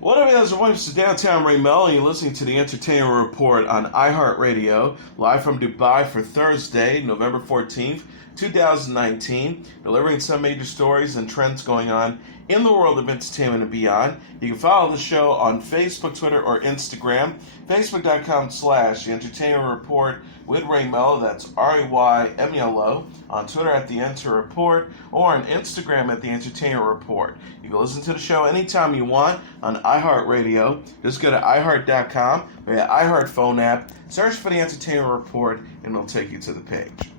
What up, guys? Welcome to Downtown Melo, and you're listening to the Entertainment Report on iHeartRadio, live from Dubai for Thursday, November 14th, 2019, delivering some major stories and trends going on in the world of entertainment and beyond. You can follow the show on Facebook, Twitter, or Instagram. Facebook.com/The Entertainment Report with Ray Melo, that's RAYMELO, on Twitter at The Enter Report, or on Instagram at The Entertainment Report. You can listen to the show anytime you want on iHeartRadio. Just go to iHeart.com or the iHeart phone app, search for The Entertainment Report, and it'll take you to the page.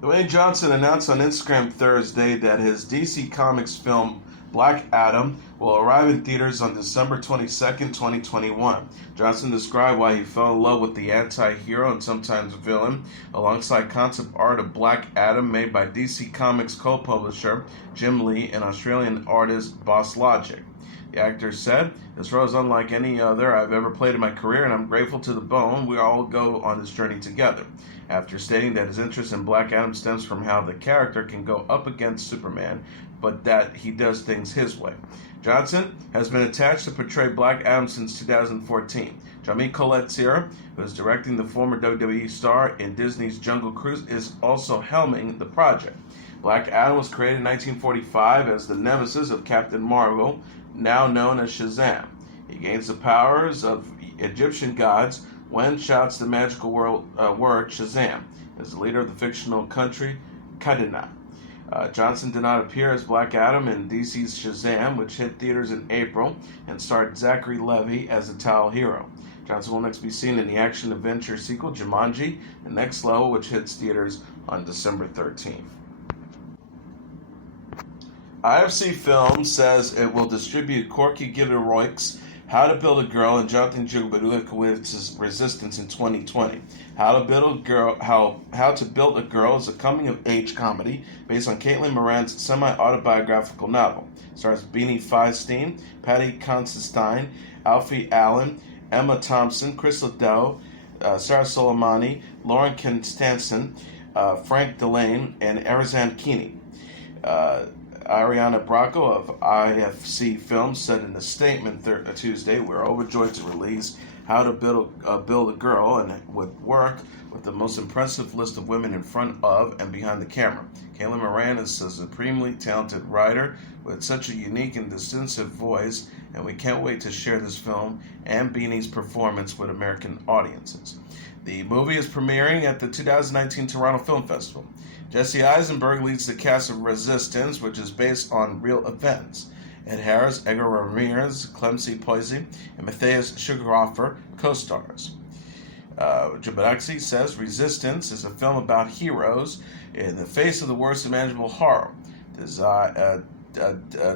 Dwayne Johnson announced on Instagram Thursday that his DC Comics film Black Adam will arrive in theaters on December 22nd, 2021. Johnson described why he fell in love with the anti-hero and sometimes villain, alongside concept art of Black Adam made by DC Comics co-publisher Jim Lee and Australian artist Boss Logic. The actor said, "This role is unlike any other I've ever played in my career, and I'm grateful to the bone we all go on this journey together," after stating that his interest in Black Adam stems from how the character can go up against Superman, but that he does things his way. Johnson has been attached to portray Black Adam since 2014. Jamie Colette-Serra, who is directing the former WWE star in Disney's Jungle Cruise, is also helming the project. Black Adam was created in 1945 as the nemesis of Captain Marvel, now known as Shazam. He gains the powers of Egyptian gods when shouts the magical word Shazam, as the leader of the fictional country Kadena. Johnson did not appear as Black Adam in DC's Shazam, which hit theaters in April and starred Zachary Levi as the towel hero. Johnson will next be seen in the action-adventure sequel Jumanji: The Next Level, which hits theaters on December 13th. IFC Films says it will distribute Corky Gideroyc's How to Build a Girl and Jonathan Jugowicz's Resistance in 2020. How to Build a Girl is a coming-of-age comedy based on Caitlin Moran's semi-autobiographical novel. It stars Beanie Feldstein, Patty Constantine, Alfie Allen, Emma Thompson, Crystal Doe, Sarah Soleimani, Lauren Constantin, Frank Delane, and Arizan Keeney. Ariana Bracco of IFC Films said in a statement Tuesday, "We're overjoyed to release How to Build a Girl and would work with the most impressive list of women in front of and behind the camera. Caitlin Moran is a supremely talented writer with such a unique and distinctive voice, and we can't wait to share this film and Beanie's performance with American audiences." The movie is premiering at the 2019 Toronto Film Festival. Jesse Eisenberg leads the cast of Resistance, which is based on real events. Ed Harris, Edgar Ramirez, Clemcy Poisey, and Matthias Sugarhofer co-stars. Jubilaxi says Resistance is a film about heroes in the face of the worst imaginable horror.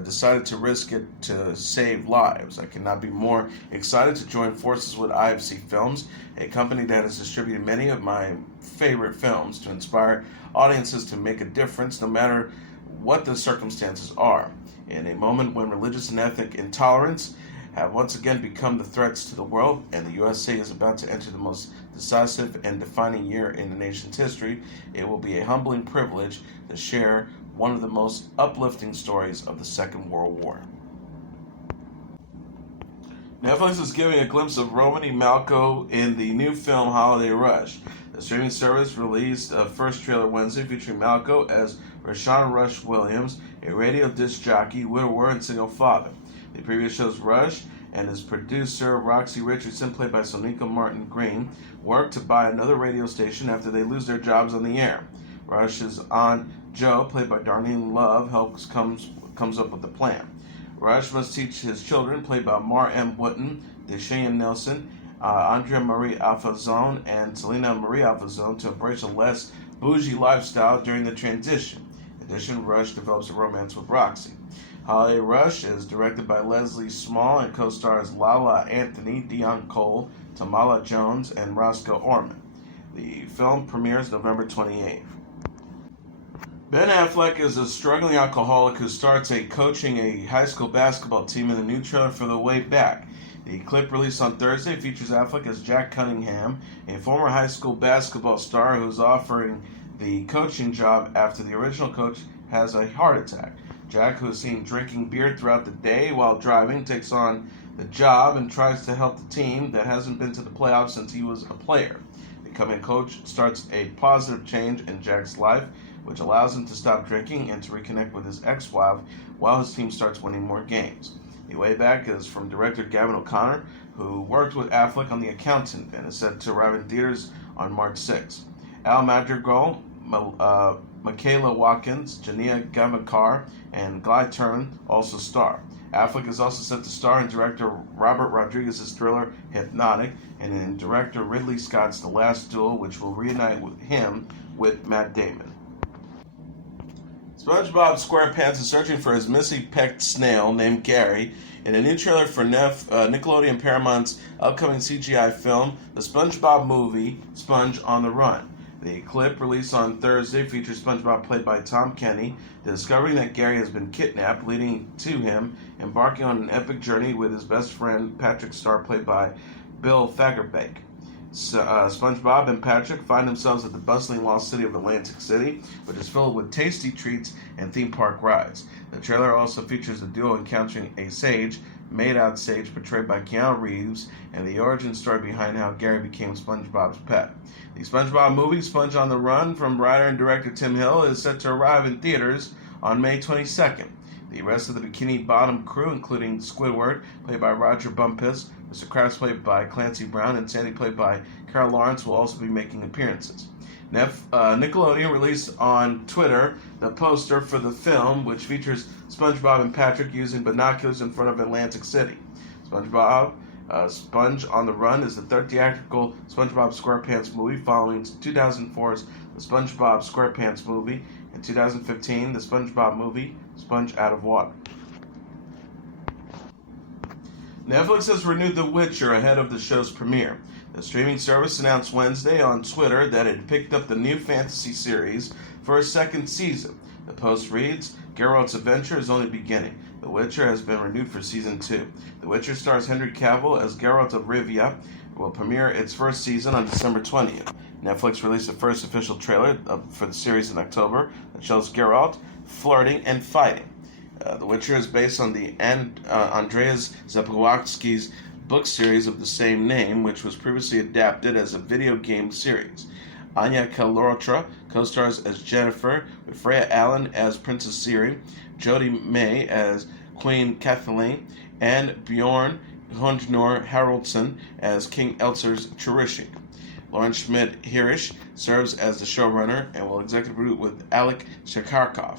Decided to risk it to save lives. I cannot be more excited to join forces with IFC Films, a company that has distributed many of my favorite films to inspire audiences to make a difference no matter what the circumstances are. In a moment when religious and ethnic intolerance have once again become the threats to the world, and the USA is about to enter the most decisive and defining year in the nation's history, it will be a humbling privilege to share one of the most uplifting stories of the Second World War. Netflix is giving a glimpse of Romany Malco in the new film Holiday Rush. The streaming service released a first trailer Wednesday featuring Malco as Rashawn Rush Williams, a radio disc jockey, widower, and single father. The previous show's Rush and his producer Roxy Richardson, played by Sonika Martin Green, worked to buy another radio station after they lose their jobs on the air. Rush's aunt Joe, played by Darlene Love, comes up with the plan. Rush must teach his children, played by Mar M. Wotton, Deshaun Nelson, Andrea Marie Alfazone, and Selena Marie Alfazone, to embrace a less bougie lifestyle during the transition. In addition, Rush develops a romance with Roxy. Holiday Rush is directed by Leslie Small and co-stars Lala Anthony, Dion Cole, Tamala Jones, and Roscoe Orman. The film premieres November 28th. Ben Affleck is a struggling alcoholic who starts coaching a high school basketball team in the new trailer for The Way Back. The clip released on Thursday features Affleck as Jack Cunningham, a former high school basketball star who is offering the coaching job after the original coach has a heart attack. Jack, who is seen drinking beer throughout the day while driving, takes on the job and tries to help the team that hasn't been to the playoffs since he was a player. Becoming coach starts a positive change in Jack's life, which allows him to stop drinking and to reconnect with his ex-wife while his team starts winning more games. The way back is from director Gavin O'Connor, who worked with Affleck on The Accountant and is set to arrive in theaters on March 6. Al Madrigal, Michaela Watkins, Jania Gavankar, and Guy Turn also star. Affleck is also set to star in director Robert Rodriguez's thriller Hypnotic and in director Ridley Scott's The Last Duel, which will reunite him with Matt Damon. SpongeBob SquarePants is searching for his missing pet snail named Gary in a new trailer for Nickelodeon Paramount's upcoming CGI film, the SpongeBob movie, Sponge on the Run. The clip, released on Thursday, features SpongeBob, played by Tom Kenny, discovering that Gary has been kidnapped, leading to him embarking on an epic journey with his best friend, Patrick Star, played by Bill Fagerbakke. SpongeBob and Patrick find themselves at the bustling lost city of Atlantic City, which is filled with tasty treats and theme park rides. The trailer also features the duo encountering a sage, made-out sage portrayed by Keanu Reeves, and the origin story behind how Gary became SpongeBob's pet. The SpongeBob movie, Sponge on the Run, from writer and director Tim Hill, is set to arrive in theaters on May 22nd. The rest of the Bikini Bottom crew, including Squidward, played by Roger Bumpus, Mr. Krabs, played by Clancy Brown, and Sandy, played by Carol Lawrence, will also be making appearances. Nickelodeon released on Twitter the poster for the film, which features SpongeBob and Patrick using binoculars in front of Atlantic City. Sponge on the Run is the third theatrical SpongeBob SquarePants movie, following 2004's The SpongeBob SquarePants Movie and 2015 the SpongeBob movie, Sponge Out of Water. Netflix has renewed The Witcher ahead of the show's premiere. The streaming service announced Wednesday on Twitter that it picked up the new fantasy series for a second season. The post reads, Geralt's adventure is only beginning. The Witcher has been renewed for season 2. The Witcher stars Henry Cavill as Geralt of Rivia. It will premiere its first season on December 20th. Netflix released the first official trailer for the series in October that shows Geralt flirting and fighting. The Witcher is based on the Andrzej Sapkowski's book series of the same name, which was previously adapted as a video game series. Anya Kalorotra co-stars as Jennifer, with Freya Allen as Princess Ciri, Jodie May as Queen Kathleen, and Bjorn Hundnor Haraldsson as King Elzar's Cherishik. Lauren Schmidt-Hirish serves as the showrunner and will executive produce with Alec Shekarkov.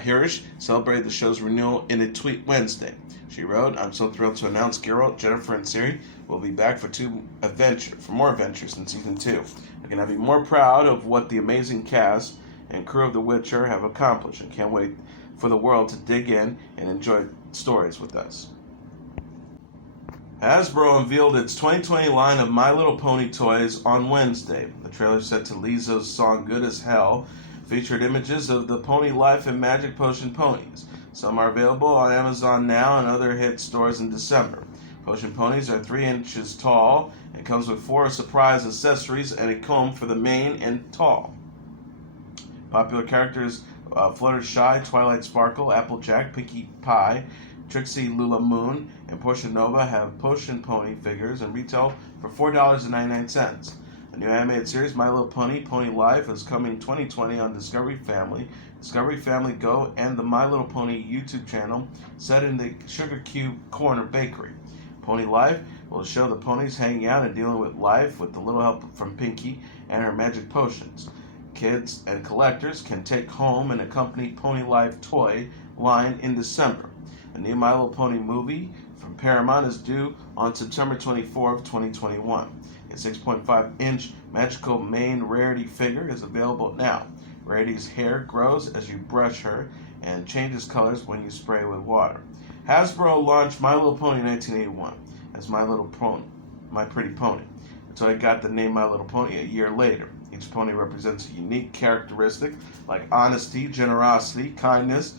Hirish celebrated the show's renewal in a tweet Wednesday. She wrote, I'm so thrilled to announce Geralt, Jennifer, and Ciri will be back for more adventures in Season 2. I cannot be more proud of what the amazing cast and crew of The Witcher have accomplished, and can't wait for the world to dig in and enjoy stories with us. Hasbro unveiled its 2020 line of My Little Pony toys on Wednesday. The trailer, set to Lizzo's song Good as Hell, featured images of the Pony Life and Magic Potion ponies. Some are available on Amazon now and other hit stores in December. Potion ponies are 3 inches tall and comes with 4 surprise accessories and a comb for the mane and tail. Popular characters Fluttershy, Twilight Sparkle, Applejack, Pinkie Pie, Trixie Lula Moon, and Portia Nova have Potion Pony figures and retail for $4.99. A new animated series, My Little Pony, Pony Life, is coming 2020 on Discovery Family, Discovery Family Go, and the My Little Pony YouTube channel, set in the Sugar Cube Corner Bakery. Pony Life will show the ponies hanging out and dealing with life with a little help from Pinkie and her magic potions. Kids and collectors can take home an accompanied Pony Life toy line in December. A new My Little Pony movie from Paramount is due on September 24th, 2021. A 6.5-inch magical mane Rarity figure is available now. Rarity's hair grows as you brush her and changes colors when you spray with water. Hasbro launched My Little Pony in 1981 as My Pretty Pony. The toy got the name My Little Pony a year later. Each pony represents a unique characteristic like honesty, generosity, kindness,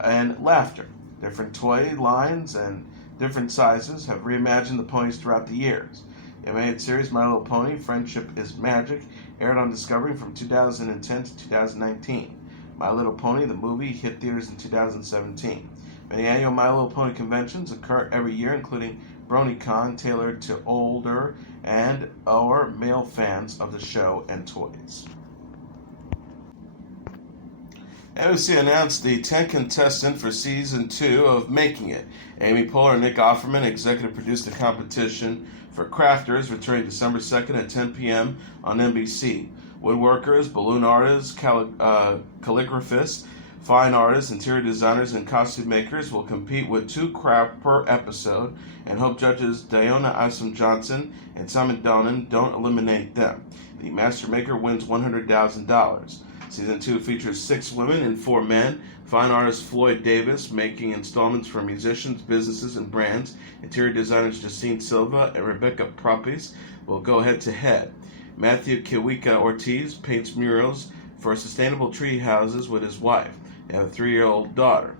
and laughter. Different toy lines and different sizes have reimagined the ponies throughout the years. The animated series My Little Pony, Friendship is Magic, aired on Discovery from 2010 to 2019. My Little Pony, the movie, hit theaters in 2017. Many annual My Little Pony conventions occur every year, including BronyCon, tailored to older and or male fans of the show and toys. NBC announced the 10 contestant for Season 2 of Making It. Amy Poehler and Nick Offerman executive produced the competition for crafters, returning December 2nd at 10 p.m. on NBC. Woodworkers, balloon artists, calligraphists, fine artists, interior designers, and costume makers will compete with 2 craft per episode, and hope judges Diona Isom-Johnson and Simon Donen don't eliminate them. The master maker wins $100,000. Season 2 features 6 women and 4 men. Fine artist Floyd Davis making installments for musicians, businesses, and brands. Interior designers Justine Silva and Rebecca Propis will go head-to-head. Matthew Kiwika Ortiz paints murals for sustainable tree houses with his wife. They have a 3-year-old daughter.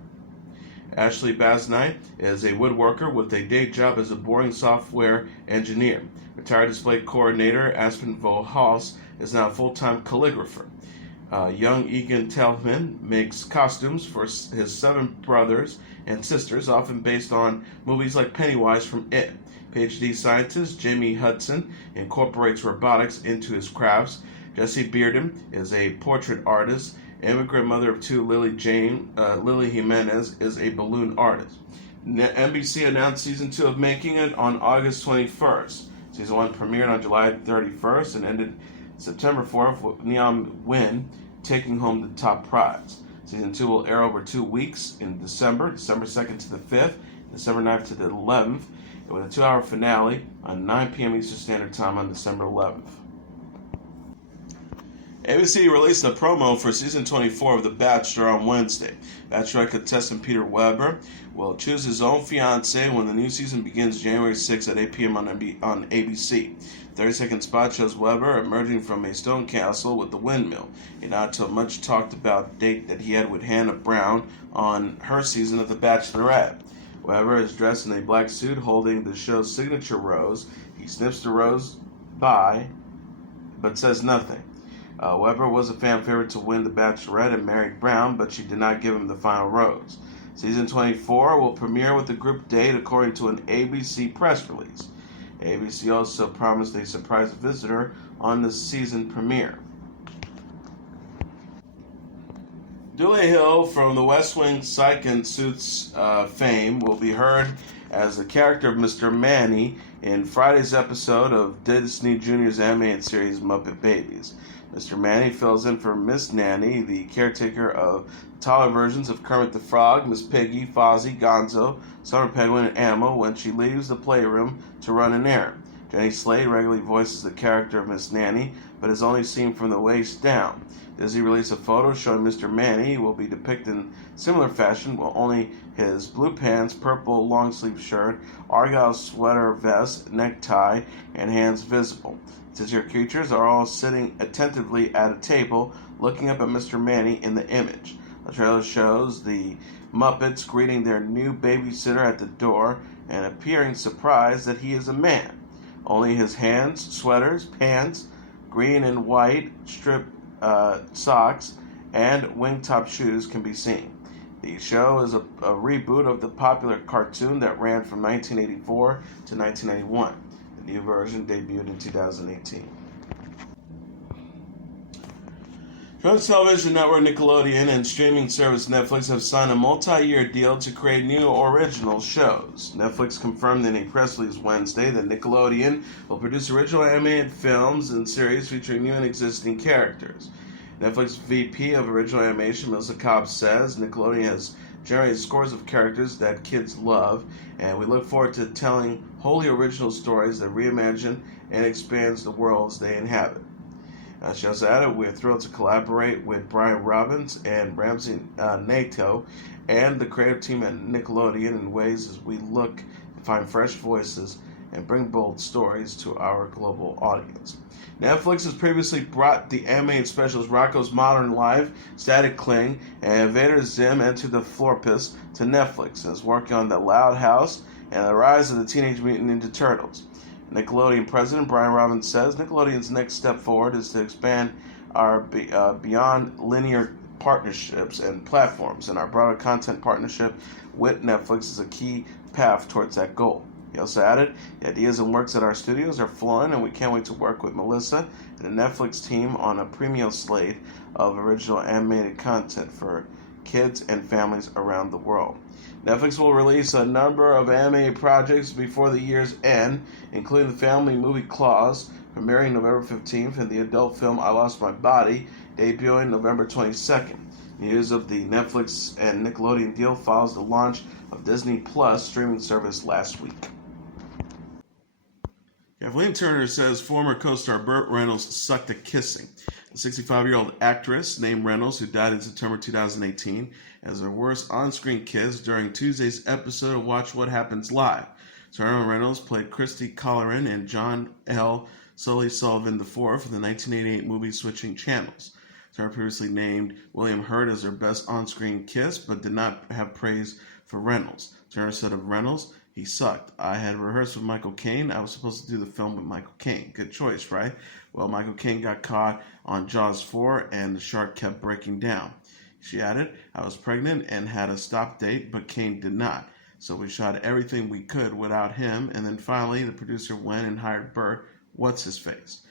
Ashley Basnight is a woodworker with a day job as a boring software engineer. Retired display coordinator Aspen Vohaus is now a full-time calligrapher. Young Egan Telman makes costumes for his 7 brothers and sisters, often based on movies like Pennywise from It. PhD scientist Jamie Hudson incorporates robotics into his crafts. Jessie Bearden is a portrait artist. Immigrant mother of 2 Lily Jimenez is a balloon artist. NBC announced Season 2 of Making It on August 21st. Season 1 premiered on July 31st and ended September 4th with Neon Wynn taking home the top prize. Season 2 will air over 2 weeks in December 2nd to the 5th, December 9th to the 11th, with a 2-hour finale on 9 p.m. Eastern Standard Time on December 11th. ABC released a promo for Season 24 of The Bachelor on Wednesday. Bachelorette contestant Peter Weber will choose his own fiancée when the new season begins January 6th at 8 p.m. on ABC. 30-second spot shows Weber emerging from a stone castle with the windmill, a nod to a much-talked-about date that he had with Hannah Brown on her season of The Bachelorette. Weber is dressed in a black suit holding the show's signature rose. He sniffs the rose by, but says nothing. Weber was a fan favorite to win The Bachelorette and married Brown, but she did not give him the final rose. Season 24 will premiere with the group date, according to an ABC press release. ABC also promised a surprise visitor on the season premiere. Dule Hill from the West Wing Psych and Suits fame will be heard as the character of Mr. Manny in Friday's episode of Disney Junior's animated series Muppet Babies. Mr. Manny fills in for Miss Nanny, the caretaker of taller versions of Kermit the Frog, Miss Piggy, Fozzie, Gonzo, Summer Penguin, and Animal when she leaves the playroom to run an errand. Jenny Slade regularly voices the character of Miss Nanny, but is only seen from the waist down. Disney released a photo showing Mr. Manny will be depicted in similar fashion, with only his blue pants, purple long-sleeve shirt, argyle sweater vest, necktie, and hands visible. Titular creatures are all sitting attentively at a table, looking up at Mr. Manny in the image. The trailer shows the Muppets greeting their new babysitter at the door and appearing surprised that he is a man. Only his hands, sweaters, pants, green and white strip socks, and wingtop shoes can be seen. The show is a reboot of the popular cartoon that ran from 1984 to 1991. The new version debuted in 2018. Children's television network Nickelodeon and streaming service Netflix have signed a multi-year deal to create new original shows. Netflix confirmed in a press release Wednesday that Nickelodeon will produce original animated films and series featuring new and existing characters. Netflix VP of Original Animation Melissa Cobb says Nickelodeon has generated scores of characters that kids love, and we look forward to telling wholly original stories that reimagine and expands the worlds they inhabit. She also added, we are thrilled to collaborate with Brian Robbins and Ramsey Nato and the creative team at Nickelodeon in ways as we look to find fresh voices and bring bold stories to our global audience. Netflix has previously brought the animated specials Rocko's Modern Life, Static Cling, and Vader Zim Enter the Florpus to Netflix and is working on The Loud House and The Rise of the Teenage Mutant Ninja Turtles. Nickelodeon president Brian Robbins says Nickelodeon's next step forward is to expand our beyond linear partnerships and platforms, and our broader content partnership with Netflix is a key path towards that goal. He also added, the ideas and works at our studios are flowing, and we can't wait to work with Melissa and the Netflix team on a premium slate of original animated content for kids and families around the world. Netflix will release a number of animated projects before the year's end, including the family movie Claws, premiering November 15th, and the adult film I Lost My Body, debuting November 22nd. News of the Netflix and Nickelodeon deal follows the launch of Disney Plus streaming service last week. Kathleen Turner says former co-star Burt Reynolds sucked at kissing. The 65-year-old actress named Reynolds, who died in September 2018, as her worst on-screen kiss during Tuesday's episode of Watch What Happens Live. Turner and Reynolds played Christy Colleran and John L. Sully Sullivan IV for the 1988 movie Switching Channels. Turner previously named William Hurt as her best on-screen kiss, but did not have praise for Reynolds. Turner said of Reynolds, he sucked. I had rehearsed with Michael Caine. I was supposed to do the film with Michael Caine. Good choice, right? Well, Michael Caine got caught on Jaws 4, and the shark kept breaking down. She added, I was pregnant and had a stop date, but Caine did not. So we shot everything we could without him, and then finally the producer went and hired Burt, what's-his-face.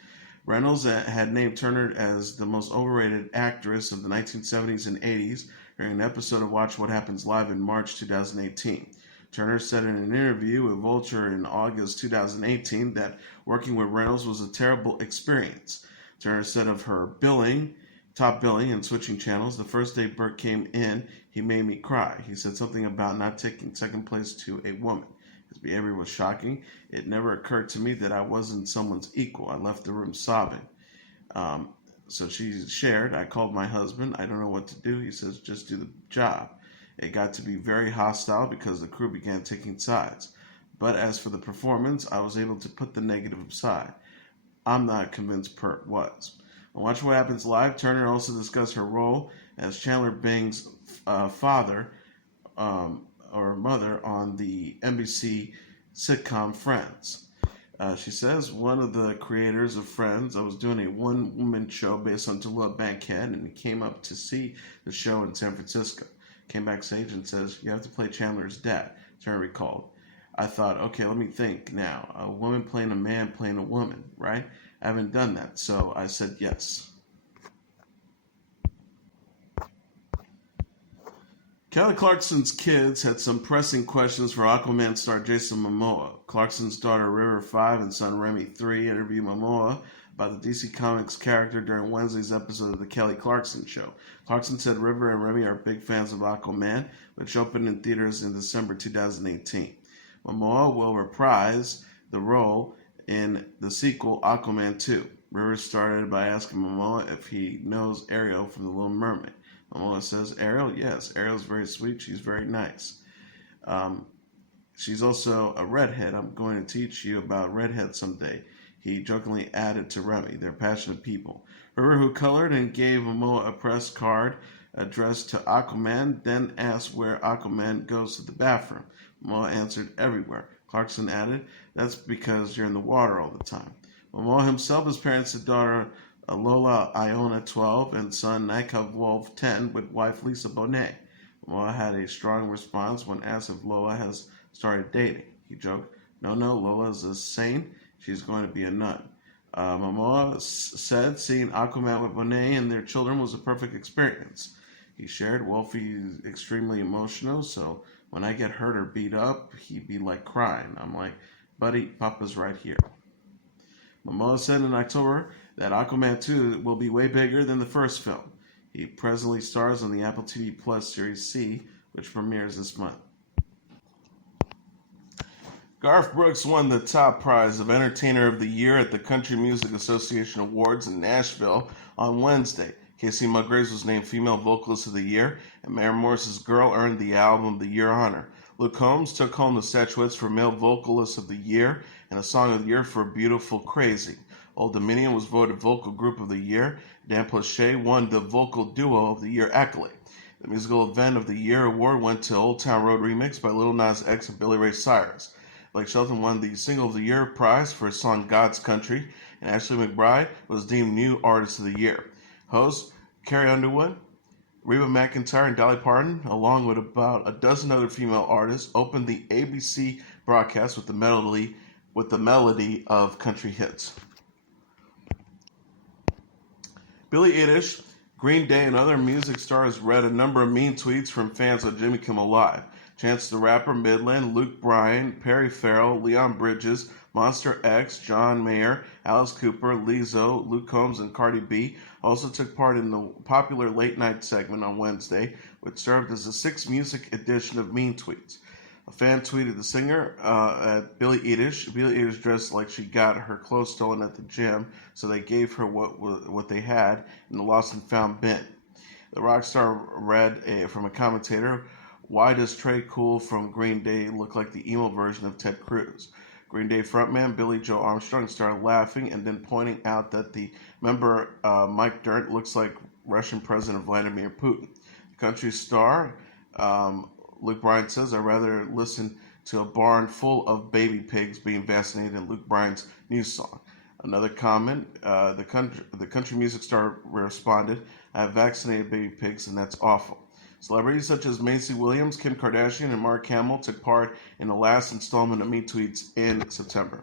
Reynolds had named Turner as the most overrated actress of the 1970s and 80s during an episode of Watch What Happens Live in March 2018. Turner said in an interview with Vulture in August 2018 that working with Reynolds was a terrible experience. Turner said of her top billing and switching channels, the first day Burt came in, he made me cry. He said something about not taking second place to a woman. His behavior was shocking. It never occurred to me that I wasn't someone's equal. I left the room sobbing. So she shared, I called my husband. I don't know what to do. He says, just do the job. It got to be very hostile because the crew began taking sides. But as for the performance, I was able to put the negative aside. I'm not convinced Burt was. On Watch What Happens Live, Turner also discussed her role as Chandler Bing's father or mother on the NBC sitcom Friends. She says, one of the creators of Friends, I was doing a one-woman show based on Dule Hill and he came up to see the show in San Francisco. Came backstage and says, you have to play Chandler's dad, Turner recalled. I thought, okay, let me think now. A woman playing a man playing a woman, right? I haven't done that, so I said yes. Kelly Clarkson's kids had some pressing questions for Aquaman star Jason Momoa. Clarkson's daughter River 5 and son Remy 3 interviewed Momoa about the DC Comics character during Wednesday's episode of The Kelly Clarkson Show. Clarkson said River and Remy are big fans of Aquaman, which opened in theaters in December 2018. Momoa will reprise the role in the sequel Aquaman 2. River started by asking Momoa if he knows Ariel from The Little Mermaid. Momoa says, Ariel? Yes, Ariel's very sweet. She's very nice. She's also a redhead. I'm going to teach you about redheads someday. He jokingly added to Remy. They're passionate people. River, who colored and gave Momoa a press card addressed to Aquaman, then asked where Aquaman goes to the bathroom. Momoa answered, everywhere. Clarkson added, that's because you're in the water all the time. Momoa himself is parents to daughter Lola Iona, 12, and son Nikov Wolf, 10, with wife Lisa Bonet. Momoa had a strong response when asked if Lola has started dating. He joked, no, Lola's a saint. She's going to be a nun. Momoa said seeing Aquaman with Bonet and their children was a perfect experience. He shared, Wolfie's extremely emotional, so when I get hurt or beat up, he'd be like crying. I'm like, buddy, Papa's right here. Momoa said in October that Aquaman 2 will be way bigger than the first film. He presently stars on the Apple TV Plus Series C, which premieres this month. Garth Brooks won the top prize of Entertainer of the Year at the Country Music Association Awards in Nashville on Wednesday. Kacey Musgraves was named Female Vocalist of the Year, and Maren Morris's Girl earned the Album of the Year honor. Luke Combs took home the statuettes for Male Vocalist of the Year and a Song of the Year for Beautiful Crazy. Old Dominion was voted Vocal Group of the Year. Dan Plauché won the Vocal Duo of the Year accolade. The Musical Event of the Year award went to Old Town Road Remix by Lil Nas X and Billy Ray Cyrus. Blake Shelton won the Single of the Year prize for his song God's Country, and Ashley McBryde was deemed New Artist of the Year. Host Carrie Underwood Reba McEntire and Dolly Parton, along with about a dozen other female artists, opened the ABC broadcast with the melody of country hits. Billie Eilish, Green Day, and other music stars read a number of mean tweets from fans on Jimmy Kimmel Live. Chance the Rapper, Midland, Luke Bryan, Perry Farrell, Leon Bridges, Monster X, John Mayer, Alice Cooper, Lizzo, Luke Combs, and Cardi B also took part in the popular late night segment on Wednesday, which served as a sixth music edition of Mean Tweets. A fan tweeted the singer at Billie Eilish. Billie Eilish dressed like she got her clothes stolen at the gym, so they gave her what they had in the lost and found bin. The rock star read from a commentator, "Why does Trey Cool from Green Day look like the emo version of Ted Cruz?" Green Day frontman Billy Joe Armstrong started laughing and then pointing out that the member Mike Dirnt looks like Russian President Vladimir Putin. The country star Luke Bryan says, "I'd rather listen to a barn full of baby pigs being vaccinated than Luke Bryan's new song." Another comment, the country music star responded, "I have vaccinated baby pigs and that's awful." Celebrities such as Macy Williams, Kim Kardashian, and Mark Hamill took part in the last installment of Me Tweets in September.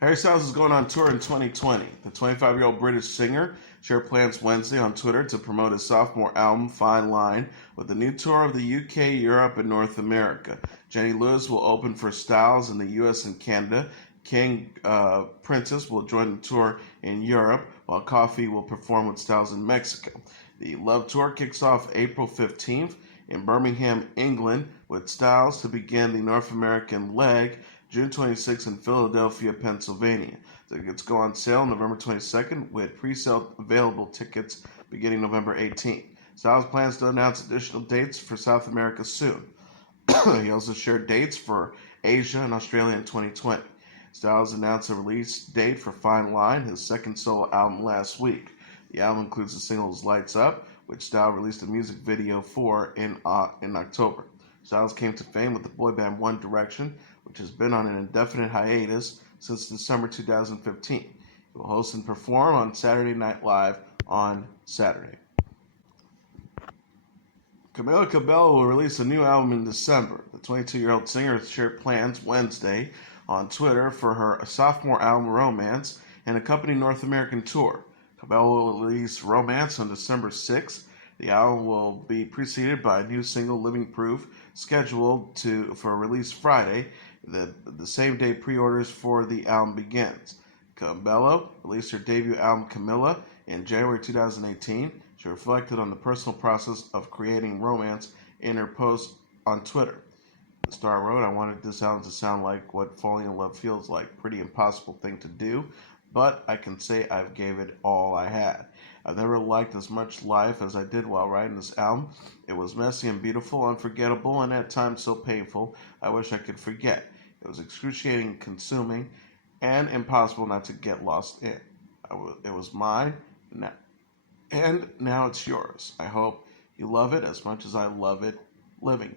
Harry Styles is going on tour in 2020. The 25-year-old British singer shared plans Wednesday on Twitter to promote his sophomore album, Fine Line, with a new tour of the UK, Europe, and North America. Jenny Lewis will open for Styles in the US and Canada. King Princess will join the tour in Europe, while Coffee will perform with Styles in Mexico. The Love Tour kicks off April 15th in Birmingham, England, with Styles to begin the North American leg June 26th in Philadelphia, Pennsylvania. Tickets go on sale November 22nd, with pre-sale available tickets beginning November 18th. Styles plans to announce additional dates for South America soon. He also shared dates for Asia and Australia in 2020. Styles announced a release date for Fine Line, his second solo album, last week. The album includes the singles Lights Up, which Styles released a music video for in October. Styles came to fame with the boy band One Direction, which has been on an indefinite hiatus since December 2015. He will host and perform on Saturday Night Live on Saturday. Camila Cabello will release a new album in December. The 22-year-old singer shared plans Wednesday on Twitter for her sophomore album Romance and a company North American tour. Cabello will release Romance on December 6th. The album will be preceded by a new single, Living Proof, scheduled for release Friday, the same day pre-orders for the album begins. Cabello released her debut album, Camila, in January 2018. She reflected on the personal process of creating Romance in her post on Twitter. The star wrote, "I wanted this album to sound like what falling in love feels like. Pretty impossible thing to do, but I can say I've gave it all I had. I've never liked as much life as I did while writing this album. It was messy and beautiful, unforgettable, and at times so painful I wish I could forget. It was excruciating, consuming, and impossible not to get lost in. It was mine, and now it's yours. I hope you love it as much as I love it living."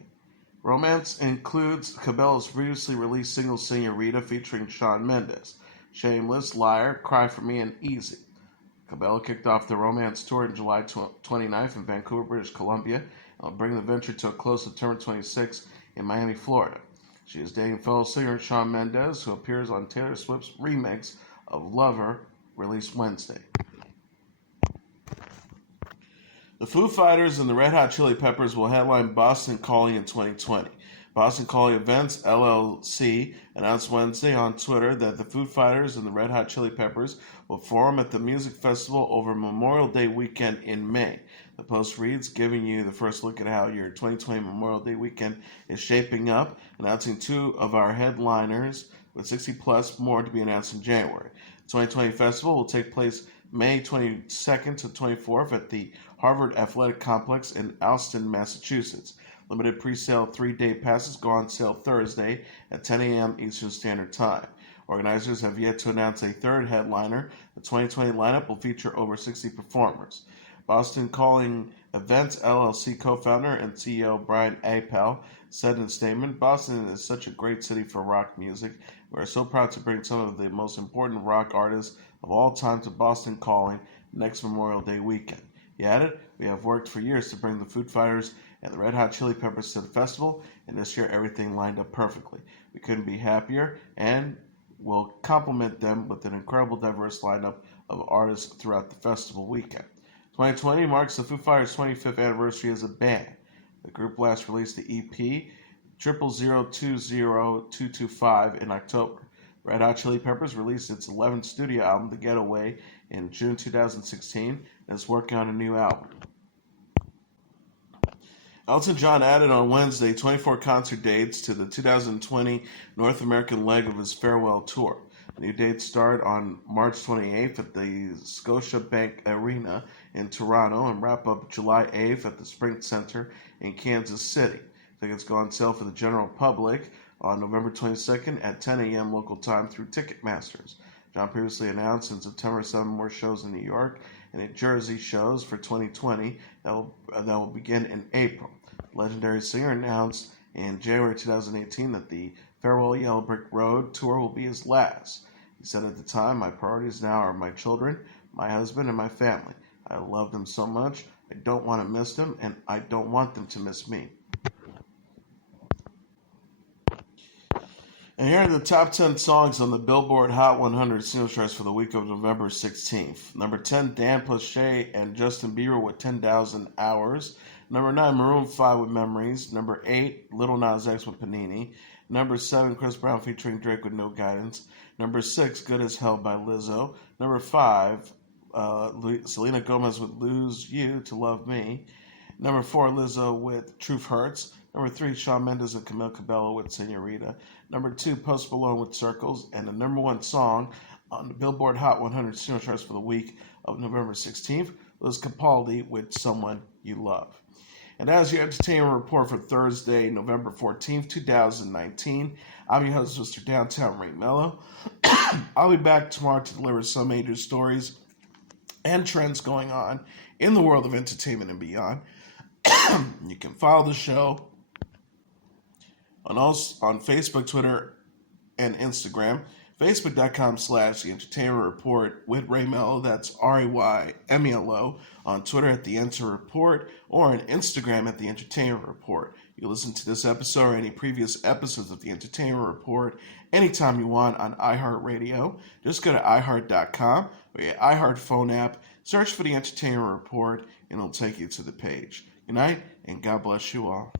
Romance includes Cabello's previously released single Senorita featuring Shawn Mendes, Shameless, Liar, Cry For Me, and Easy. Cabello kicked off the Romance tour on July 29th in Vancouver, British Columbia, and will bring the venture to a close September 26th in Miami, Florida. She is dating fellow singer Shawn Mendes, who appears on Taylor Swift's remix of Lover, released Wednesday. The Foo Fighters and the Red Hot Chili Peppers will headline Boston Calling in 2020. Boston Calling Events, LLC, announced Wednesday on Twitter that the Foo Fighters and the Red Hot Chili Peppers will perform at the music festival over Memorial Day weekend in May. The post reads, "Giving you the first look at how your 2020 Memorial Day weekend is shaping up, announcing two of our headliners with 60 plus more to be announced in January. The 2020 festival will take place May 22nd to 24th at the Harvard Athletic Complex in Allston, Massachusetts. Limited pre-sale 3-day passes go on sale Thursday at 10 a.m. Eastern Standard Time. Organizers have yet to announce a third headliner. The 2020 lineup will feature over 60 performers. Boston Calling Events LLC co-founder and CEO Brian Appel said in a statement, "Boston is such a great city for rock music. We are so proud to bring some of the most important rock artists of all time to Boston Calling next Memorial Day weekend." He He added, "We have worked for years to bring the Foo Fighters and the Red Hot Chili Peppers to the festival, and this year everything lined up perfectly. We couldn't be happier, and we'll complement them with an incredible diverse lineup of artists throughout the festival weekend." 2020 marks the Foo Fighters' 25th anniversary as a band. The group last released the EP 00020225 in October. Red Hot Chili Peppers released its 11th studio album, The Getaway, in June 2016, and is working on a new album. Elton John added on Wednesday 24 concert dates to the 2020 North American leg of his farewell tour. The new dates start on March 28th at the Scotiabank Arena in Toronto and wrap up July 8th at the Sprint Center in Kansas City. Tickets go on sale for the general public on November 22nd at 10 a.m. local time through Ticketmasters. John previously announced in September 7 more shows in New York and New Jersey shows for 2020 that will begin in April. The legendary singer announced in January 2018 that the Farewell Yellow Brick Road tour will be his last. He said at the time, "My priorities now are my children, my husband, and my family. I love them so much. I don't want to miss them, and I don't want them to miss me." And here are the top 10 songs on the Billboard Hot 100 singles charts for the week of November 16th. Number 10, Dan Pleshay and Justin Bieber with 10,000 Hours. Number 9, Maroon 5 with Memories. Number 8, Lil Nas X with Panini. Number 7, Chris Brown featuring Drake with No Guidance. Number 6, Good as Hell by Lizzo. Number 5, Selena Gomez with Lose You to Love Me. Number 4, Lizzo with Truth Hurts. Number 3, Shawn Mendes and Camila Cabello with Senorita. Number 2, Post Malone with Circles. And the number 1 song on the Billboard Hot 100 single charts for the week of November 16th was Capaldi with Someone You Love. And as your entertainment report for Thursday, November 14th, 2019, I'm your host, Mr. Downtown Ray Melo. I'll be back tomorrow to deliver some major stories and trends going on in the world of entertainment and beyond. You can follow the show on Facebook, Twitter, and Instagram. Facebook.com/The Entertainment Report with Ray Melo. That's RAYMELO. On Twitter at The Enter Report or on Instagram at The Entertainment Report. You listen to this episode or any previous episodes of The Entertainment Report anytime you want on iHeartRadio. Just go to iHeart.com or your iHeart phone app, search for The Entertainment Report, and it'll take you to the page. Good night, and God bless you all.